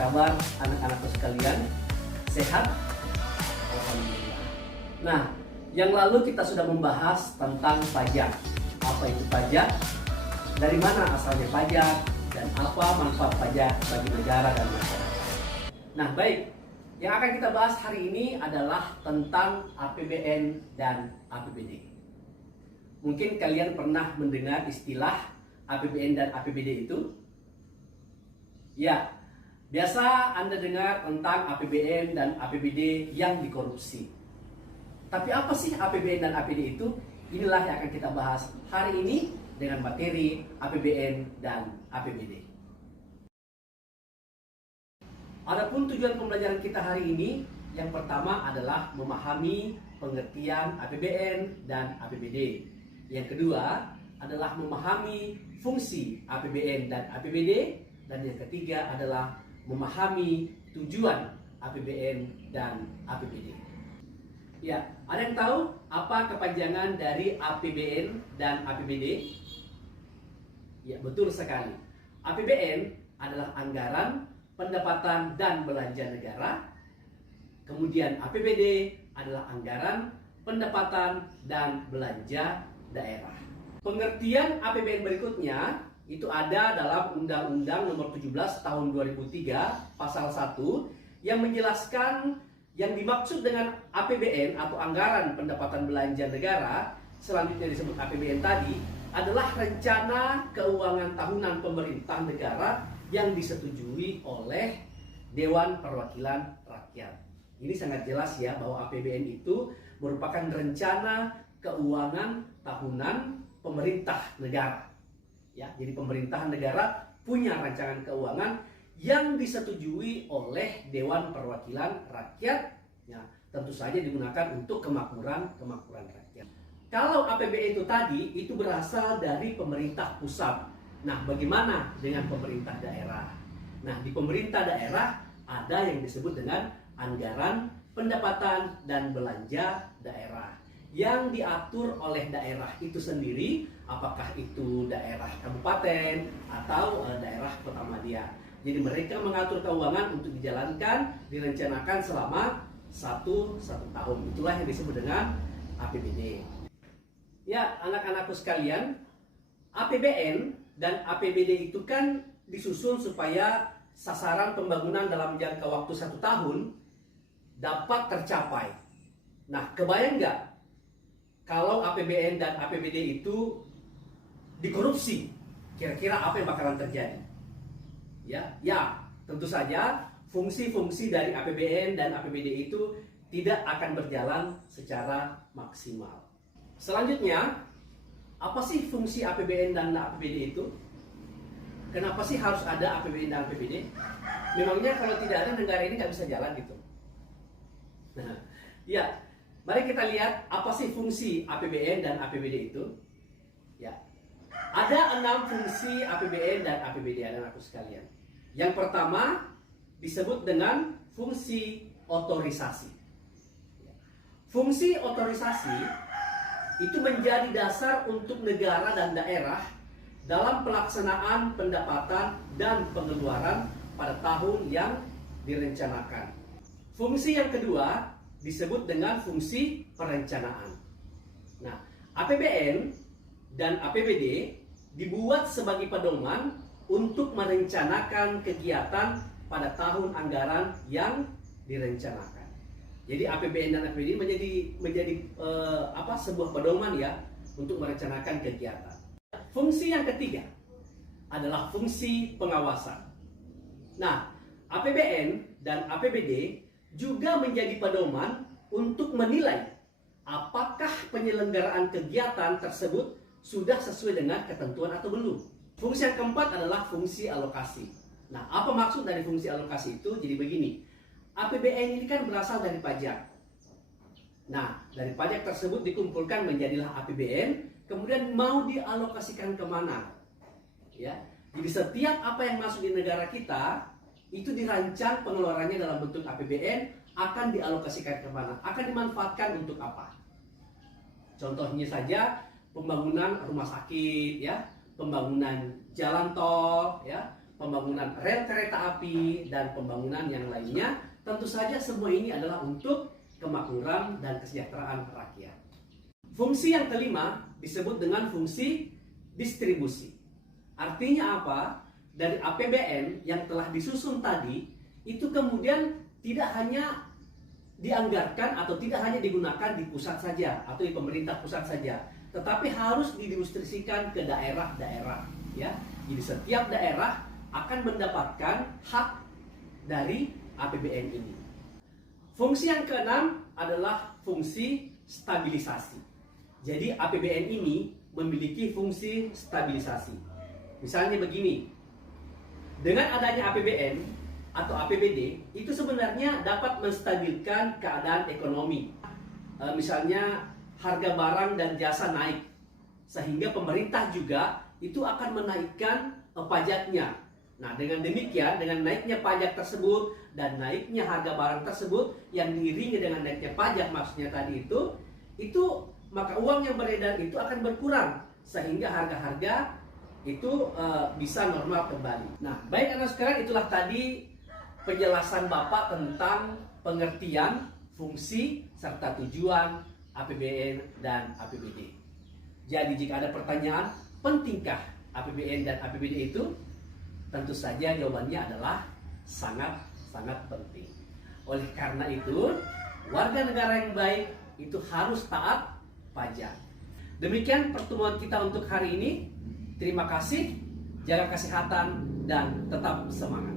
kabar anak-anakku sekalian? Sehat? Alhamdulillah. Nah, yang lalu kita sudah membahas tentang pajak. Apa itu pajak? Dari mana asalnya pajak? Dan apa manfaat pajak bagi negara dan masyarakat? Nah, baik. Yang akan kita bahas hari ini adalah tentang APBN dan APBD. Mungkin kalian pernah mendengar istilah APBN dan APBD itu? Ya, biasa Anda dengar tentang APBN dan APBD yang dikorupsi. Tapi apa sih APBN dan APBD itu? Inilah yang akan kita bahas hari ini dengan materi APBN dan APBD. Adapun tujuan pembelajaran kita hari ini, yang pertama adalah memahami pengertian APBN dan APBD. Yang kedua adalah memahami fungsi APBN dan APBD. Dan yang ketiga adalah memahami tujuan APBN dan APBD. Ya, ada yang tahu apa kepanjangan dari APBN dan APBD? Ya, betul sekali. APBN adalah anggaran, pendapatan, dan belanja negara. Kemudian APBD adalah anggaran, pendapatan, dan belanja daerah. Pengertian APBN berikutnya itu ada dalam Undang-Undang Nomor 17 Tahun 2003 Pasal 1 yang menjelaskan yang dimaksud dengan APBN atau anggaran pendapatan belanja negara, selanjutnya disebut APBN tadi, adalah rencana keuangan tahunan pemerintah negara yang disetujui oleh Dewan Perwakilan Rakyat. Ini sangat jelas ya bahwa APBN itu merupakan rencana keuangan tahunan pemerintah negara. Ya, jadi pemerintahan negara punya rancangan keuangan yang disetujui oleh Dewan Perwakilan Rakyat. Ya, tentu saja digunakan untuk kemakmuran rakyat. Kalau APBN itu tadi itu berasal dari pemerintah pusat. Nah, bagaimana dengan pemerintah daerah? Nah, di pemerintah daerah ada yang disebut dengan anggaran, pendapatan, dan belanja daerah yang diatur oleh daerah itu sendiri, apakah itu daerah kabupaten atau daerah kota madya. Jadi mereka mengatur keuangan untuk dijalankan, direncanakan selama satu tahun. Itulah yang disebut dengan APBD. Ya, anak-anakku sekalian, APBN dan APBD itu kan disusun supaya sasaran pembangunan dalam jangka waktu 1 tahun dapat tercapai. Nah, kebayang nggak kalau APBN dan APBD itu dikorupsi, kira-kira apa yang bakalan terjadi? Ya, tentu saja fungsi-fungsi dari APBN dan APBD itu tidak akan berjalan secara maksimal. Selanjutnya, apa sih fungsi APBN dan APBD itu? Kenapa sih harus ada APBN dan APBD? Memangnya kalau tidak ada negara ini nggak bisa jalan gitu? Nah, ya. Mari kita lihat apa sih fungsi APBN dan APBD itu. Ya, ada 6 fungsi APBN dan APBD anak-anakku sekalian. Yang pertama disebut dengan fungsi otorisasi. Fungsi otorisasi itu menjadi dasar untuk negara dan daerah dalam pelaksanaan pendapatan dan pengeluaran pada tahun yang direncanakan. Fungsi yang kedua disebut dengan fungsi perencanaan. Nah, APBN dan APBD dibuat sebagai pedoman untuk merencanakan kegiatan pada tahun anggaran yang direncanakan. Jadi APBN dan APBD menjadi sebuah pedoman ya untuk merencanakan kegiatan. Fungsi yang ketiga adalah fungsi pengawasan. Nah, APBN dan APBD juga menjadi pedoman untuk menilai apakah penyelenggaraan kegiatan tersebut sudah sesuai dengan ketentuan atau belum. Fungsi yang keempat adalah fungsi alokasi. Nah, apa maksud dari fungsi alokasi itu? Jadi begini, APBN ini kan berasal dari pajak. Nah, dari pajak tersebut dikumpulkan menjadilah APBN, kemudian mau dialokasikan kemana? Ya, jadi setiap apa yang masuk di negara kita itu dirancang pengeluarannya dalam bentuk APBN, akan dialokasikan kemana, akan dimanfaatkan untuk apa. Contohnya saja pembangunan rumah sakit, ya, pembangunan jalan tol, ya, pembangunan rel kereta api, dan pembangunan yang lainnya. Tentu saja semua ini adalah untuk kemakmuran dan kesejahteraan rakyat. Fungsi yang kelima disebut dengan fungsi distribusi. Artinya apa? Dari APBN yang telah disusun tadi, itu kemudian tidak hanya dianggarkan atau tidak hanya digunakan di pusat saja atau di pemerintah pusat saja, tetapi harus didistribusikan ke daerah-daerah, ya. Jadi setiap daerah akan mendapatkan hak dari APBN ini. Fungsi yang keenam adalah fungsi stabilisasi. Jadi APBN ini memiliki fungsi stabilisasi. Misalnya begini, dengan adanya APBN atau APBD itu sebenarnya dapat menstabilkan keadaan ekonomi. Misalnya harga barang dan jasa naik, sehingga pemerintah juga itu akan menaikkan pajaknya. Nah, dengan demikian, dengan naiknya pajak tersebut dan naiknya harga barang tersebut yang diiringi dengan naiknya pajak, maksudnya tadi itu maka uang yang beredar itu akan berkurang sehingga harga-harga itu bisa normal kembali. Nah, baik anak sekalian, itulah tadi penjelasan Bapak tentang pengertian, fungsi, serta tujuan APBN dan APBD. Jadi jika ada pertanyaan, pentingkah APBN dan APBD itu? Tentu saja jawabannya adalah sangat-sangat penting. Oleh karena itu, warga negara yang baik itu harus taat pajak. Demikian pertemuan kita untuk hari ini. Terima kasih, jaga kesehatan, dan tetap semangat.